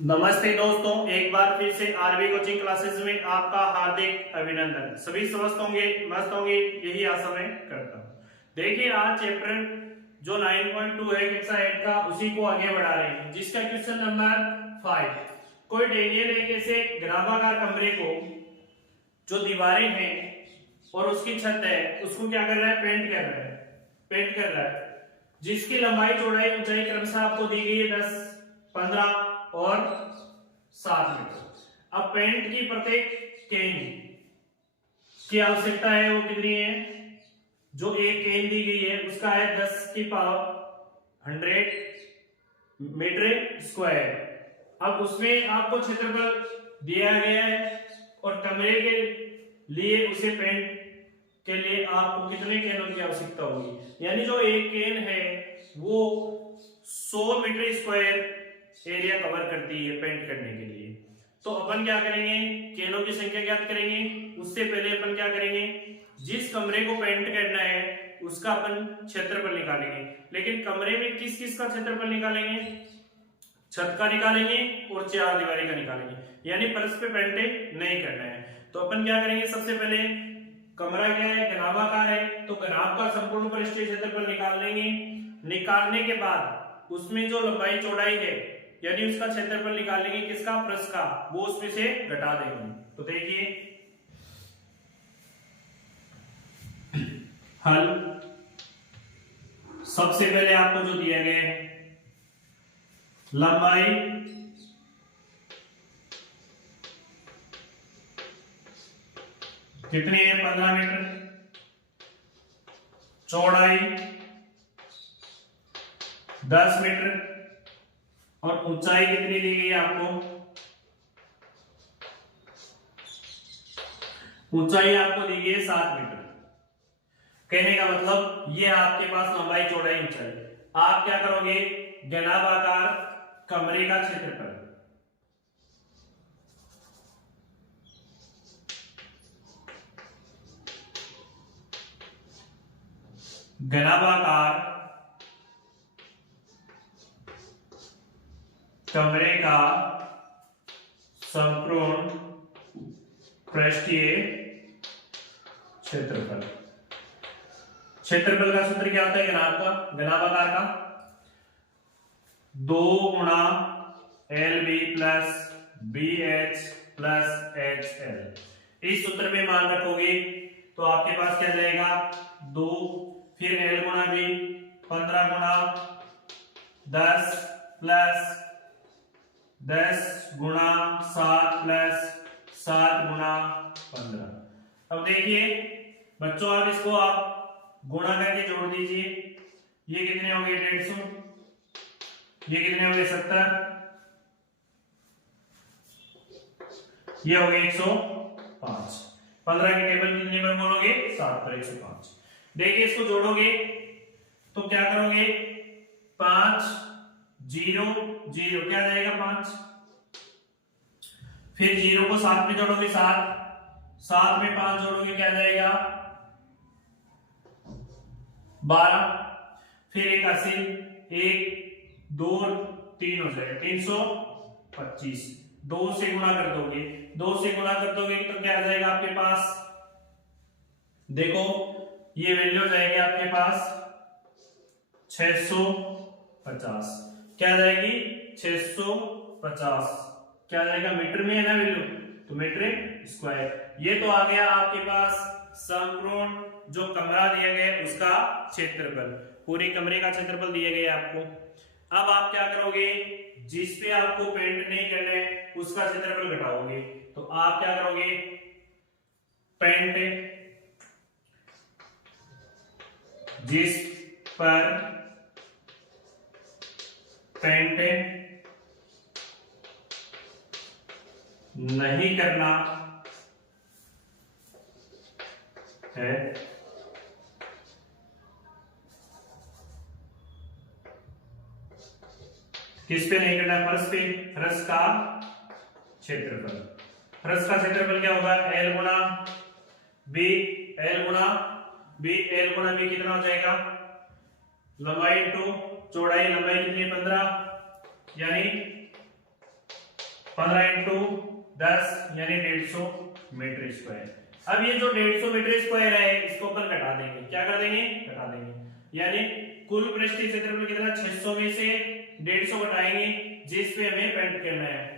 नमस्ते दोस्तों, एक बार फिर से आरबी कोचिंग क्लासेस में आपका हार्दिक अभिनंदन। सभी स्वस्थ होंगे, मस्त होंगे, यही आशा मैं करता हूँ। देखिए, आज चैप्टर जो 9.2 है कक्षा 8 का, उसी को आगे बढ़ा रहे हैं, जिसका क्वेश्चन नंबर 5। कोई डेनियल एक ऐसे घनाभागार कमरे को जो दीवारें हैं और उसकी छत है, उसको क्या कर रहा है? पेंट कर रहा है, जिसकी लंबाई चौड़ाई ऊंचाई क्रमशः आपको दी गई है 10, 15 और 7 मीटर। अब पेंट की प्रत्येक केन की आवश्यकता है, वो कितनी है? जो एक केन दी गई है उसका है 10 की पावर 100 मीटर स्क्वायर। अब उसमें आपको क्षेत्रफल दिया गया है और कमरे के लिए उसे पेंट के लिए आपको कितने केनों की आवश्यकता होगी? यानी जो एक केन है वो 100 मीटर स्क्वायर एरिया कवर करती है पेंट करने के लिए। तो अपन क्या करेंगे? केनों की संख्या ज्ञात करेंगे। उससे पहले अपन क्या करेंगे? जिस कमरे को पेंट करना है उसका अपन क्षेत्रफल निकालेंगे। लेकिन कमरे में किस किस का क्षेत्रफल निकालेंगे? छत का निकालेंगे और चार दीवारी का निकालेंगे, यानी फर्श पे पेंट नहीं करना है। तो अपन क्या करेंगे? सबसे पहले कमरा क्या है? घनाभागार है, तो घनाभ का संपूर्ण पृष्ठीय क्षेत्रफल निकाल लेंगे। निकालने के बाद उसमें जो लंबाई चौड़ाई है यानी उसका क्षेत्रफल निकालेंगे, किसका? फर्श का, वो उसमें से घटा देंगे। तो देखिए हल। सबसे पहले आपको जो दिया गया है लंबाई कितनी है? 15 मीटर। चौड़ाई 10 मीटर और ऊंचाई कितनी दी गई है आपको? ऊंचाई आपको दी गई है 7 मीटर। कहने का मतलब ये आपके पास लंबाई चौड़ाई ऊंचाई। आप क्या करोगे? घनाभागार कमरे का क्षेत्रफल घनाभागार कमरे का संपूर्ण पृष्ठीय क्षेत्रफल। क्षेत्रफल का सूत्र क्या होता है? घनाभागार का 2 गुणा LB plus BH plus HL। इस सूत्र में मान रखोगे तो आपके पास क्या जाएगा? 2, फिर L गुणा B 15 गुणा 10 प्लस 10 गुणा 7 प्लस 7 गुणा 15। अब देखिए बच्चों, आप इसको आप गुणा करके जोड़ दीजिए। ये कितने हो गए? 150। ये कितने हो गए? 70। ये हो गए 105। 15 की टेबल कितने में बोलोगे? 7 पर 105। देखिए इसको जोड़ोगे तो क्या करोगे? 5 0 0 क्या जाएगा? 5। फिर 0 को 7 में जोड़ोगे 7, 7 में 5 जोड़ोगे क्या जाएगा? 12। फिर 81, 1 2 3 हो जाएगा 325। 2 से गुणा कर दोगे, 2 से गुणा कर दोगे तो क्या आ जाएगा आपके पास? देखो ये वैल्यू जाएगी आपके पास 650। क्या जाएगी? 650। क्या जाएगा? मीटर में है ना वैल्यू, तो मीटर स्क्वायर। ये तो आ गया आपके पास संपूर्ण जो कमरा दिया गया है उसका क्षेत्रफल। पूरे कमरे का क्षेत्रफल दिया गया है आपको। अब आप क्या करोगे? जिस पे आपको पेंट नहीं करना है उसका क्षेत्रफल घटाओगे। तो आप क्या करोगे? पेंट जिस पर पेंट नहीं करना है किस पे नहीं करना? फर्श पे। फर्श का क्षेत्रफल। फर्श का क्षेत्रफल क्या होगा? L गुणा B। L गुणा B, L गुणा B कितना हो जाएगा? लंबाई इंटू चौड़ाई। लंबाई कितनी? 15, यानी 15 इंटू 10 यानी 150 मीटर स्क्वायर। अब ये जो 150 मीटर स्क्वायर है इसको अपन घटा देंगे, क्या कर देंगे, घटा देंगे, यानी कुल पृष्ठीय क्षेत्रफल कितना, 600 में से 150 घटाएंगे जिस पे हमें पेंट करना है।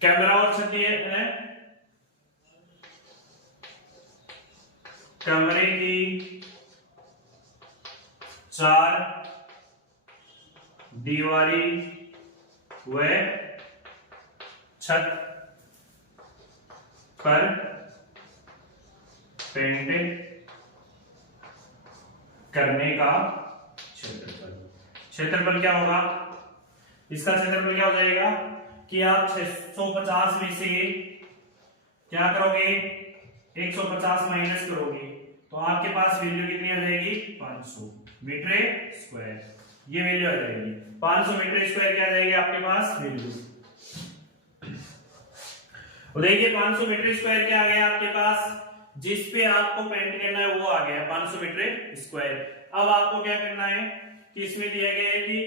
कैमरा और छत है, कमरे की 4 दीवारी व छत पर पेंट करने का क्षेत्रफल। क्षेत्रफल क्या होगा, इसका क्षेत्रफल क्या हो जाएगा कि आप 650 में से क्या करोगे, 150 माइनस करोगे तो आपके पास वैल्यू कितनी आ जाएगी, 500 मीटर स्क्वायर। ये वैल्यू आ जाएगी 500 मीटर स्क्वायर, क्या आ जाएगी आपके पास वैल्यू। और देखिए 500 मीटर स्क्वायर क्या आ गया आपके पास, जिस पे आपको पेंट करना है वो आ गया 500 मीटर स्क्वायर। अब आपको क्या करना है कि इसमें दिया गया है कि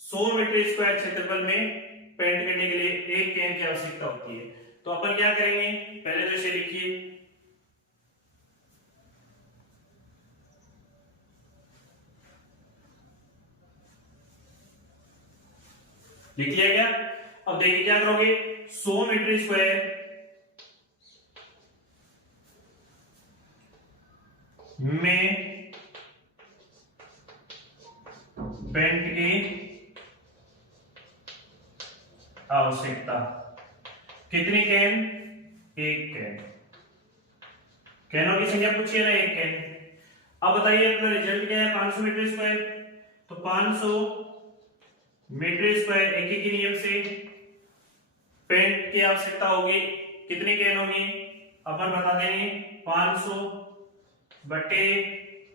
100 मीटर स्क्वायर क्षेत्रफल में पेंट करने के लिए एक कैन की आवश्यकता होती है। तो अपन क्या करेंगे, पहले तो इसे लिखिए, लिख लिया क्या। अब देखिए क्या करोगे, 100 मीटर स्क्वायर में पेंट की आवश्यकता, कितनी कैन, एक कैन। कैनों की संख्या पूछी है ना, एक कैन। अब बताइए अपना रिजल्ट क्या है, 500 मीटर स्क्वायर। तो 500 मीटर स्क्वायर एक ही नियम से पेंट की आवश्यकता होगी, कितनी कैन होगी अपन बता देंगे, 500 बटे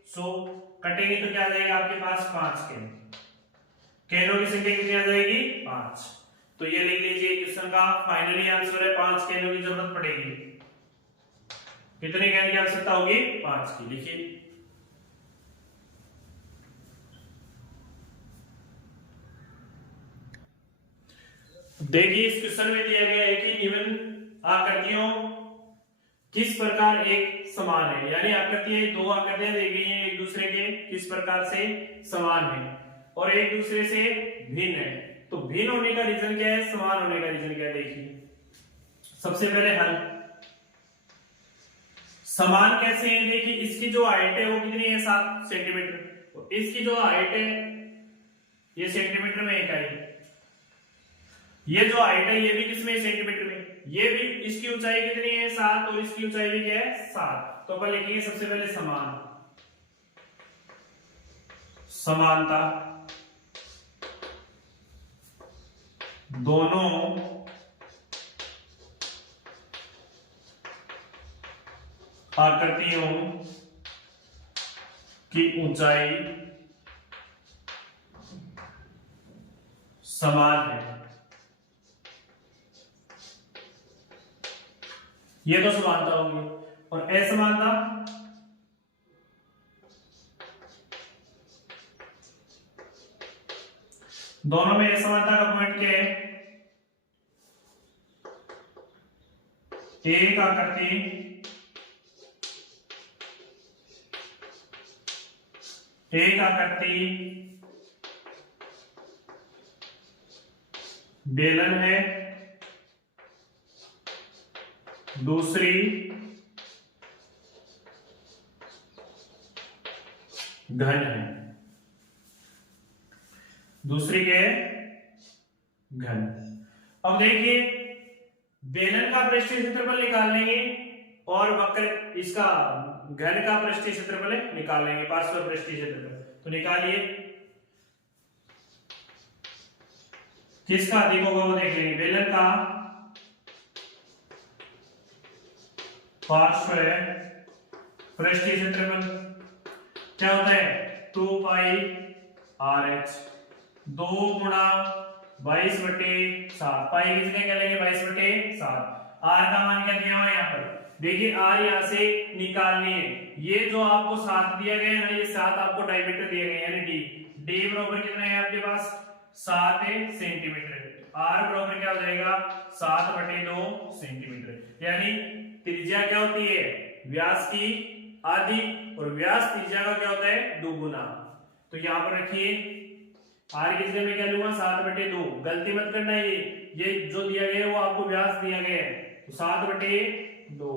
100 कटेंगे तो क्या आ जाएगा आपके पास 5 कैन। कैनों की संख्या कितनी आ जाएगी, 5। तो ये लिख लीजिए क्वेश्चन का फाइनली आंसर है 5 कैनों की जरूरत पड़ेगी। कितने कैन की आवश्यकता होगी, 5 की। लिखिए देखिए इस क्वेश्चन में दिया गया है कि निम्न आकृतियों किस प्रकार एक समान है, यानी आकृतियां, दो आकृतियां दी गई हैं एक दूसरे के किस प्रकार से समान है और एक दूसरे से भिन्न है। तो भिन्न होने का रीजन क्या है, समान होने का रीजन क्या है, देखिए सबसे पहले हल। समान कैसे है, देखिए इसकी जो हाइट है वो कितनी है, 7 सेंटीमीटर। तो इसकी जो हाइट है ये सेंटीमीटर में इकाई, ये जो हाइट है ये भी किसमें, सेंटीमीटर में। ये भी, इसकी ऊंचाई कितनी है, 7 और इसकी ऊंचाई भी क्या है, 7। तो अपन लिखेंगे सबसे पहले समान, समानता, दोनों आकृतियों की ऊंचाई समान है। ये तो समानता होगी। और असमानता, दोनों में असमानता का पॉइंट क्या है, एक आकृति बेलन है, दूसरी घन है, दूसरी क्या है, घन। अब देखिए बेलन का पृष्ठीय क्षेत्रफल निकाल लेंगे और वक्र इसका घन का पृष्ठीय क्षेत्रफल निकाल लेंगे, पार्श्व पृष्ठीय क्षेत्रफल। तो निकालिए, किसका अधिक होगा वो देख लेंगे। बेलन का पार्श्व पृष्ठीय क्षेत्रफल क्या होता है, 2 पाई आर एच, 2 गुणा 22/7। पाई किसने क्या लेंगे, 22/7। आर का मान क्या दिया हुआ है यहाँ पर देखिए आर यहाँ से निकालनी है। ये जो आपको 7 दिया गया है ना, ये 7 आपको डायमीटर दिए गए यानी डी। डी बराबर कितना है आपके पास 7 है सेंटीमीटर। आर बराबर क्या हो जाएगा 7/2 सेंटीमीटर। यानी त्रिज्या क्या होती है व्यास की आधी और व्यास त्रिज्या का क्या होता है दुगुना। तो यहाँ पर रखिए आर की जगह में क्या लूंगा 7/2। गलती मत करना, ये जो दिया गया है वो आपको व्यास दिया गया है। तो 7/2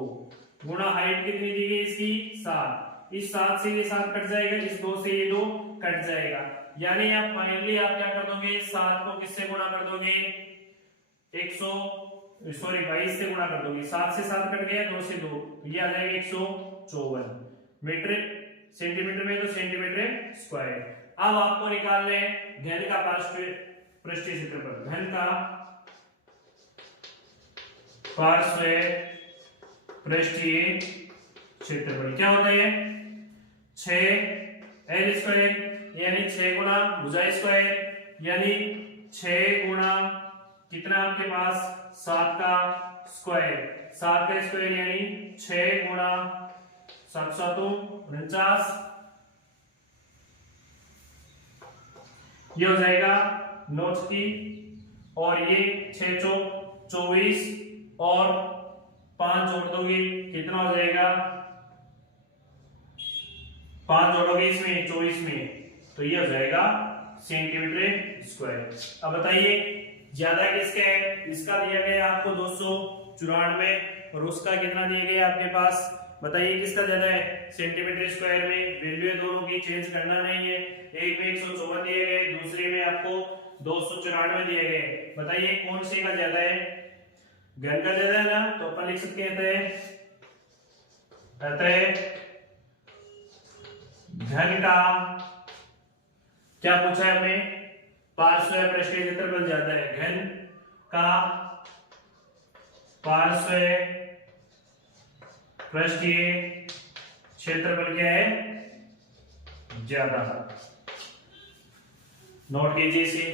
गुणा हाइट कितनी दी गई इसकी 7। इस 7 से ये 7 कट जाएगा, इस 2 से ये 2 कट जाएगा। यानी आप फाइनली आप क्या कर दोगे 7 को किससे गुणा कर दोगे 22 से गुणा कर दोगे। 7 से 7 कट गया, 2 से 2, तो ये आ जाएगा 154 मीटर। सेंटीमीटर में तो सेंटीमीटर स्क्वायर। अब आपको निकालना है घन का पृष्ठीय क्षेत्रफल। घन का पार्श्व पृष्ठीय क्षेत्रफल क्या होता है 6L स्क्वायर यानी 6 गुणा भुजा स्क्वायर यानी 6 गुणा कितना आपके पास 7 का स्क्वायर। 7 का स्क्वायर यानी 6 गुणा 7 49, ये हो जाएगा नोट की। और ये 6 चौक 24 और 5 जोड़ दोगे कितना हो जाएगा 5 जोड़ोगे इसमें 24 में, तो ये हो जाएगा सेंटीमीटर स्क्वायर। अब बताइए ज्यादा किसका है, इसका दिया गया आपको 294 और उसका कितना दिया गया आपके पास, बताइए किसका ज्यादा है। सेंटीमीटर स्क्वायर में वैल्यू है दोनों की, चेंज करना नहीं है। एक में 154 दिए गए, दूसरे में आपको 294 दिए गए। बताइए कौन से का ज्यादा है, घन का ज्यादा है ना, तो अपन लिख सकते हैं अतः घन का क्या पूछा है हमें पार्श्व पृष्ठीय क्षेत्रफल ज्यादा है। घन का पार्श्व पृष्ठीय क्षेत्रफल क्या है ज्यादा। नोट कीजिए इसे।